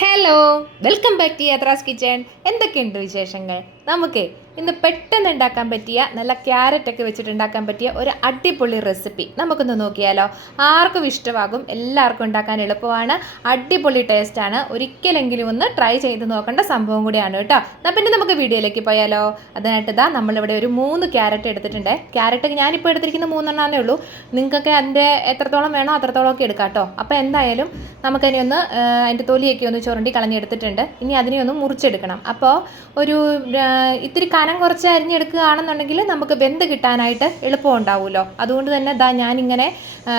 Hello, welcome back to Yathra's kitchen. എന്തൊക്കെയുണ്ട് വിശേഷങ്ങൾ? നമുക്ക് ഇന്ന് പെട്ടെന്ന് ഉണ്ടാക്കാൻ പറ്റിയ നല്ല ക്യാരറ്റൊക്കെ വെച്ചിട്ട് ഉണ്ടാക്കാൻ പറ്റിയ ഒരു അടിപൊളി റെസിപ്പി നമുക്കൊന്ന് നോക്കിയാലോ. ആർക്കും ഇഷ്ടമാകും, എല്ലാവർക്കും ഉണ്ടാക്കാൻ എളുപ്പമാണ്, അടിപൊളി ടേസ്റ്റാണ്. ഒരിക്കലെങ്കിലും ഒന്ന് ട്രൈ ചെയ്ത് നോക്കേണ്ട സംഭവം കൂടിയാണ് കേട്ടോ. എന്നാൽ പിന്നെ നമുക്ക് വീഡിയോയിലേക്ക് പോയാലോ. അതിനായിട്ട് നമ്മളിവിടെ ഒരു 3 ക്യാരറ്റ് എടുത്തിട്ടുണ്ട്. ക്യാരറ്റ് ഞാനിപ്പോൾ എടുത്തിരിക്കുന്ന 3 ഉള്ളൂ. നിങ്ങൾക്കൊക്കെ അതിൻ്റെ എത്രത്തോളം വേണോ അത്രത്തോളം ഒക്കെ എടുക്കാം കേട്ടോ. അപ്പോൾ എന്തായാലും നമുക്കതിനെ ഒന്ന് അതിൻ്റെ തൊലിയൊക്കെ ഒന്ന് ചുരണ്ടി കളഞ്ഞെടുത്തിട്ടുണ്ട്. ഇനി അതിനെ ഒന്ന് മുറിച്ചെടുക്കണം. അപ്പോൾ ഒരു ഇത്തിരി കനം കുറച്ച് അരിഞ്ഞെടുക്കുകയാണെന്നുണ്ടെങ്കിൽ നമുക്ക് വെന്ത് കിട്ടാനായിട്ട് എളുപ്പം ഉണ്ടാവുമല്ലോ. അതുകൊണ്ട് തന്നെ ഞാനിങ്ങനെ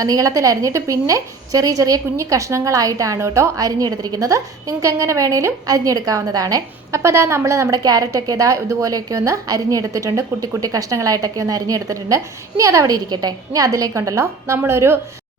നീളത്തിൽ അരിഞ്ഞിട്ട് പിന്നെ ചെറിയ ചെറിയ കുഞ്ഞു കഷ്ണങ്ങളായിട്ടാണ് കേട്ടോ അരിഞ്ഞെടുത്തിരിക്കുന്നത്. നിങ്ങൾക്ക് എങ്ങനെ വേണേലും അരിഞ്ഞെടുക്കാവുന്നതാണ്. അപ്പോൾ നമ്മൾ നമ്മുടെ ക്യാരറ്റൊക്കെ ഇതുപോലെയൊക്കെ ഒന്ന് അരിഞ്ഞെടുത്തിട്ടുണ്ട്. കുട്ടി കുട്ടി കഷ്ണങ്ങളായിട്ടൊക്കെ ഒന്ന് അരിഞ്ഞെടുത്തിട്ടുണ്ട്. ഇനി അതവിടെ ഇരിക്കട്ടെ. ഇനി അതിലേക്കുണ്ടല്ലോ നമ്മളൊരു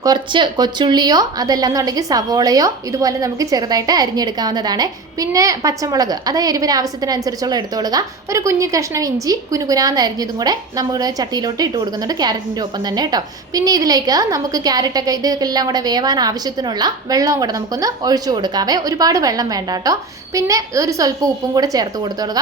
കുറച്ച് കൊച്ചുള്ളിയോ അതല്ലെന്നുണ്ടെങ്കിൽ സവോളയോ ഇതുപോലെ നമുക്ക് ചെറുതായിട്ട് അരിഞ്ഞെടുക്കാവുന്നതാണ്. പിന്നെ പച്ചമുളക്, അത് എരിവിന് ആവശ്യത്തിനനുസരിച്ചുള്ള എടുത്തോളുക. ഒരു കുഞ്ഞു കഷ്ണം ഇഞ്ചി കുനുകുനാന്ന് അരിഞ്ഞതും കൂടെ നമ്മുടെ ചട്ടിയിലോട്ട് ഇട്ട് കൊടുക്കുന്നുണ്ട്, ക്യാരറ്റിൻ്റെ ഒപ്പം തന്നെ കേട്ടോ. പിന്നെ ഇതിലേക്ക് നമുക്ക് ക്യാരറ്റൊക്കെ ഇതെല്ലാം കൂടെ വേവാൻ ആവശ്യത്തിനുള്ള വെള്ളവും കൂടെ നമുക്കൊന്ന് ഒഴിച്ചു കൊടുക്കാവേ. ഒരുപാട് വെള്ളം വേണ്ട കേട്ടോ. പിന്നെ ഒരു സ്വല്പം ഉപ്പും കൂടെ ചേർത്ത് കൊടുത്തോളുക.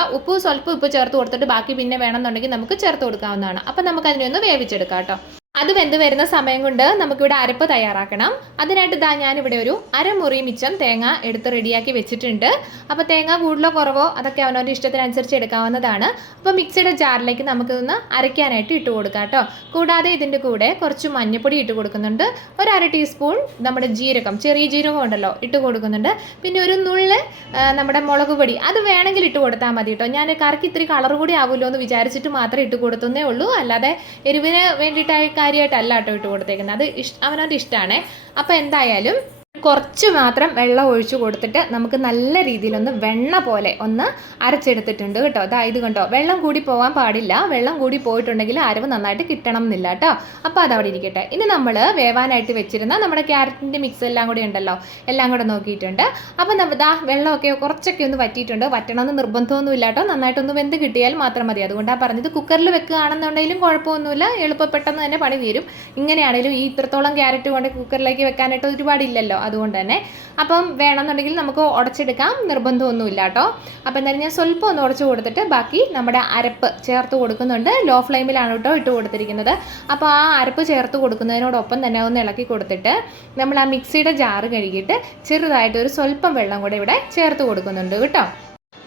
സ്വല്പം ഉപ്പ് ചേർത്ത് കൊടുത്തിട്ട് ബാക്കി പിന്നെ വേണമെന്നുണ്ടെങ്കിൽ നമുക്ക് ചേർത്ത് കൊടുക്കാവുന്നതാണ്. അപ്പം നമുക്കതിനെ ഒന്ന് വേവിച്ചെടുക്കാം കേട്ടോ. അത് വെന്ത് വരുന്ന സമയം കൊണ്ട് നമുക്കിവിടെ അരപ്പ് തയ്യാറാക്കണം. അതിനായിട്ട് ഞാനിവിടെ ഒരു അരമുറി മിച്ചം തേങ്ങ എടുത്ത് റെഡിയാക്കി വെച്ചിട്ടുണ്ട്. അപ്പോൾ തേങ്ങ കൂടുതലോ കുറവോ അതൊക്കെ അവനവൻ്റെ ഇഷ്ടത്തിനനുസരിച്ച് എടുക്കാവുന്നതാണ്. അപ്പോൾ മിക്സിയുടെ ജാറിലേക്ക് നമുക്കിതൊന്ന് അരയ്ക്കാനായിട്ട് ഇട്ട് കൊടുക്കാം കേട്ടോ. കൂടാതെ ഇതിൻ്റെ കൂടെ കുറച്ച് മഞ്ഞൾപ്പൊടി ഇട്ട് കൊടുക്കുന്നുണ്ട്. ഒരു 1/2 ടീസ്പൂൺ നമ്മുടെ ജീരകം, ചെറിയ ജീരകം ഉണ്ടല്ലോ, ഇട്ട് കൊടുക്കുന്നുണ്ട്. പിന്നെ ഒരു നുള്ള് നമ്മുടെ മുളക് പൊടി, അത് വേണമെങ്കിൽ ഇട്ട് കൊടുത്താൽ മതി കേട്ടോ. ഞാൻ കറിക്ക് ഇത്തിരി കളർ കൂടി ആവുമല്ലോ എന്ന് വിചാരിച്ചിട്ട് മാത്രമേ ഇട്ട് കൊടുത്തേ ഉള്ളൂ. അല്ലാതെ എരിവിന് വേണ്ടിയിട്ടായി കാര്യമായിട്ടല്ല കേട്ടോ ഇട്ട് കൊടുത്തേക്കുന്നത്. അത് അവനവൻ്റെ ഇഷ്ടമാണ്. അപ്പോൾ എന്തായാലും കുറച്ച് മാത്രം വെള്ളം ഒഴിച്ചു കൊടുത്തിട്ട് നമുക്ക് നല്ല രീതിയിലൊന്ന് വെണ്ണ പോലെ ഒന്ന് അരച്ചെടുത്തിട്ടുണ്ട് കേട്ടോ. ഇത് കണ്ടോ, വെള്ളം കൂടി പോകാൻ പാടില്ല. വെള്ളം കൂടി പോയിട്ടുണ്ടെങ്കിൽ അരവ് നന്നായിട്ട് കിട്ടണം എന്നില്ല കേട്ടോ. അപ്പോൾ അതവിടെ ഇരിക്കട്ടെ. ഇനി നമ്മൾ വേവാനായിട്ട് വെച്ചിരുന്ന നമ്മുടെ ക്യാരറ്റിൻ്റെ മിക്സ് എല്ലാം കൂടി ഉണ്ടല്ലോ, എല്ലാം കൂടെ നോക്കിയിട്ടുണ്ട്. അപ്പോൾ വെള്ളമൊക്കെ കുറച്ചൊക്കെ ഒന്ന് വറ്റിയിട്ടുണ്ട്. വറ്റണമെന്ന് നിർബന്ധമൊന്നുമില്ല കേട്ടോ. നന്നായിട്ടൊന്ന് വെന്ത് കിട്ടിയാൽ മാത്രം മതി. അതുകൊണ്ടാണ് പറഞ്ഞത്. കുക്കറിൽ വെക്കുകയാണെന്നുണ്ടെങ്കിലും കുഴപ്പമൊന്നുമില്ല, പെട്ടെന്ന് തന്നെ പണി തീരും. ഇങ്ങനെയാണെങ്കിലും ഈ ഇത്രത്തോളം ക്യാരറ്റ് കൊണ്ട് കുക്കറിലേക്ക് വെക്കാനായിട്ട് ഒരുപാടില്ലല്ലോ, അതുകൊണ്ട് തന്നെ. അപ്പം വേണമെന്നുണ്ടെങ്കിൽ നമുക്ക് ഉടച്ചെടുക്കാം, നിർബന്ധമൊന്നുമില്ല കേട്ടോ. അപ്പോൾ എന്തായാലും ഞാൻ സ്വല്പം ഒന്ന് ഉടച്ചു കൊടുത്തിട്ട് ബാക്കി നമ്മുടെ അരപ്പ് ചേർത്ത് കൊടുക്കുന്നുണ്ട്. ലോ ഫ്ലെയിമിലാണ് കേട്ടോ ഇട്ട് കൊടുത്തിരിക്കുന്നത്. അപ്പോൾ ആ അരപ്പ് ചേർത്ത് കൊടുക്കുന്നതിനോടൊപ്പം തന്നെ ഒന്ന് ഇളക്കി കൊടുത്തിട്ട് നമ്മൾ ആ മിക്സിയുടെ ജാറ് കഴുകിയിട്ട് ചെറുതായിട്ട് ഒരു സ്വല്പം വെള്ളം കൂടെ ഇവിടെ ചേർത്ത് കൊടുക്കുന്നുണ്ട് കേട്ടോ.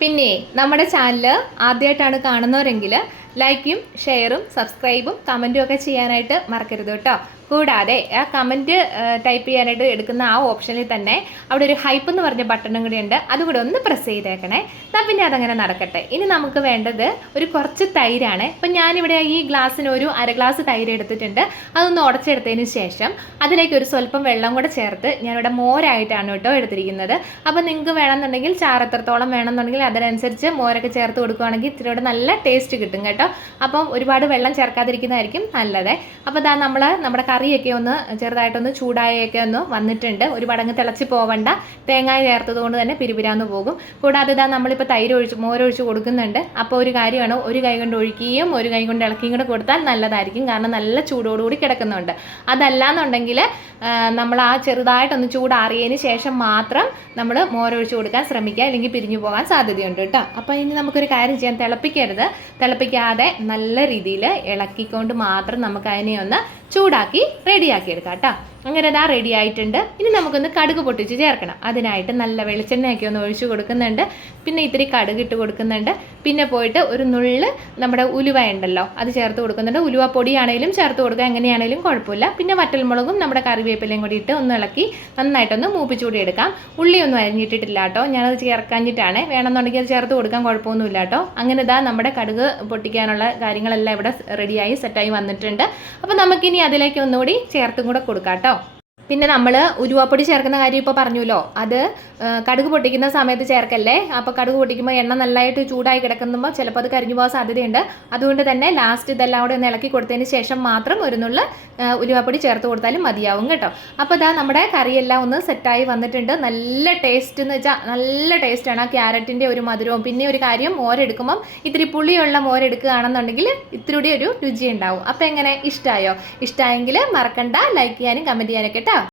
പിന്നെ നമ്മുടെ ചാനൽ ആദ്യമായിട്ടാണ് കാണുന്നവരെങ്കിൽ ലൈക്കും ഷെയറും സബ്സ്ക്രൈബും കമൻറ്റും ഒക്കെ ചെയ്യാനായിട്ട് മറക്കരുത് കേട്ടോ. കൂടാതെ ആ കമൻറ്റ് ടൈപ്പ് ചെയ്യാനായിട്ട് എടുക്കുന്ന ആ ഓപ്ഷനിൽ തന്നെ അവിടെ ഒരു ഹൈപ്പ് എന്ന് പറഞ്ഞ ബട്ടണും കൂടി ഉണ്ട്. അതുകൂടെ ഒന്ന് പ്രസ് ചെയ്തേക്കണേ. എന്നാൽ പിന്നെ അതങ്ങനെ നടക്കട്ടെ. ഇനി നമുക്ക് വേണ്ടത് ഒരു കുറച്ച് തൈരാണ്. ഇപ്പം ഞാനിവിടെ ഈ ഗ്ലാസ്സിന് ഒരു 1/2 ഗ്ലാസ് തൈര് എടുത്തിട്ടുണ്ട്. അതൊന്ന് ഉടച്ചെടുത്തതിന് ശേഷം അതിലേക്ക് ഒരു സ്വല്പം വെള്ളം കൂടെ ചേർത്ത് ഞാനിവിടെ മോരായിട്ടാണ് കേട്ടോ എടുത്തിരിക്കുന്നത്. അപ്പോൾ നിങ്ങൾക്ക് വേണമെന്നുണ്ടെങ്കിൽ ചാറ് എത്രത്തോളം വേണമെന്നുണ്ടെങ്കിൽ അതിനനുസരിച്ച് മോരൊക്കെ ചേർത്ത് കൊടുക്കുകയാണെങ്കിൽ ഇത്തിരിയോടെ നല്ല ടേസ്റ്റ് കിട്ടും കേട്ടോ. അപ്പം ഒരുപാട് വെള്ളം ചേർക്കാതിരിക്കുന്നതായിരിക്കും നല്ലത്. അപ്പോൾ നമ്മുടെ കറിയൊക്കെ ഒന്ന് ചെറുതായിട്ടൊന്ന് ചൂടായൊക്കെ ഒന്ന് വന്നിട്ടുണ്ട്. ഒരുപാട് അങ്ങ് തിളച്ച് പോവണ്ട. തേങ്ങായി ചേർത്തത് കൊണ്ട് തന്നെ പിരിപിരാന്ന് പോകും. കൂടാതെ നമ്മളിപ്പോൾ മോരൊഴിച്ച് കൊടുക്കുന്നുണ്ട്. അപ്പോൾ ഒരു കാര്യമാണ്, ഒരു കൈ കൊണ്ട് ഒഴിക്കുകയും ഒരു കൈ കൊണ്ട് ഇളക്കിയും കൂടെ കൊടുത്താൽ നല്ലതായിരിക്കും. കാരണം നല്ല ചൂടോടുകൂടി കിടക്കുന്നുണ്ട്. അതല്ലാന്നുണ്ടെങ്കിൽ നമ്മൾ ആ ചെറുതായിട്ടൊന്ന് ചൂടാറിയതിന് ശേഷം മാത്രം നമ്മൾ മോരൊഴിച്ച് കൊടുക്കാൻ ശ്രമിക്കുക, അല്ലെങ്കിൽ പിരിഞ്ഞു പോകാൻ സാധ്യതയുണ്ട് കേട്ടോ. അപ്പോൾ ഇനി നമുക്കൊരു കാര്യം ചെയ്യാം, തിളപ്പിക്കാതെ നല്ല രീതിയിൽ ഇളക്കിക്കൊണ്ട് മാത്രം നമുക്ക് അതിനെ ഒന്ന് ചൂടാക്കി റെഡിയാക്കി എടുക്കാം കേട്ടോ. അങ്ങനെ റെഡി ആയിട്ടുണ്ട്. ഇനി നമുക്കൊന്ന് കടുക് പൊട്ടിച്ച് ചേർക്കണം. അതിനായിട്ട് നല്ല വെളിച്ചെണ്ണയൊക്കെ ഒന്ന് ഒഴിച്ചു കൊടുക്കുന്നുണ്ട്. പിന്നെ ഇത്തിരി കടുക് ഇട്ട് കൊടുക്കുന്നുണ്ട്. പിന്നെ പോയിട്ട് ഒരു നുള്ള് നമ്മുടെ ഉലുവ ഉണ്ടല്ലോ, അത് ചേർത്ത് കൊടുക്കുന്നുണ്ട്. ഉലുവ പൊടിയാണെങ്കിലും ചേർത്ത് കൊടുക്കുക, എങ്ങനെയാണെങ്കിലും കുഴപ്പമില്ല. പിന്നെ വറ്റൽമുളകും നമ്മുടെ കറിവേപ്പിലയും കൂടി ഇട്ട് ഒന്ന് ഇളക്കി നന്നായിട്ടൊന്ന് മൂപ്പിച്ചുകൂടി എടുക്കാം. ഉള്ളിയൊന്നും അരിഞ്ഞിട്ടിട്ടില്ല കേട്ടോ, ഞാനത് ചേർക്കാഞ്ഞിട്ടാണ്. വേണമെന്നുണ്ടെങ്കിൽ അത് ചേർത്ത് കൊടുക്കാൻ കുഴപ്പമൊന്നുമില്ല കേട്ടോ. അങ്ങനെ നമ്മുടെ കടുക് പൊട്ടിക്കാനുള്ള കാര്യങ്ങളെല്ലാം ഇവിടെ റെഡിയായി സെറ്റായി വന്നിട്ടുണ്ട്. അപ്പോൾ നമുക്കിനി അതിലേക്ക് ഒന്നുകൂടി ചേർത്തും കൂടെ കൊടുക്കാം കേട്ടോ. പിന്നെ നമ്മൾ ഉലുവാപ്പൊടി ചേർക്കുന്ന കാര്യം ഇപ്പോൾ പറഞ്ഞല്ലോ, അത് കടുക് പൊട്ടിക്കുന്ന സമയത്ത് ചേർക്കല്ലേ. അപ്പോൾ കടുക് പൊട്ടിക്കുമ്പോൾ എണ്ണ നല്ലതായിട്ട് ചൂടായി കിടക്കുമ്പോൾ ചിലപ്പോൾ അത് കരിഞ്ഞു പോകാൻ സാധ്യതയുണ്ട്. അതുകൊണ്ട് തന്നെ ലാസ്റ്റ് ഇതെല്ലാം കൂടെ ഒന്ന് ഇളക്കി കൊടുത്തതിന് ശേഷം മാത്രം ഒരു നുള്ള ഉലുവാപ്പൊടി ചേർത്ത് കൊടുത്താലും മതിയാവും കേട്ടോ. അപ്പോൾ നമ്മുടെ കറിയെല്ലാം ഒന്ന് സെറ്റായി വന്നിട്ടുണ്ട്. നല്ല ടേസ്റ്റ് എന്ന് വെച്ചാൽ നല്ല ടേസ്റ്റാണ്. ആ ക്യാരറ്റിൻ്റെ ഒരു മധുരവും, പിന്നെ ഒരു കാര്യം, മോരെടുക്കുമ്പം ഇത്തിരി പുളിയുള്ള മോരെടുക്കുകയാണെന്നുണ്ടെങ്കിൽ ഇത്തിരി കൂടി ഒരു രുചി ഉണ്ടാവും. അപ്പോൾ എങ്ങനെ, ഇഷ്ടമായോ? ഇഷ്ടമായെങ്കിൽ മറക്കണ്ട ലൈക്ക് ചെയ്യാനും കമൻറ്റ് ചെയ്യാനൊക്കെ കേട്ടോ.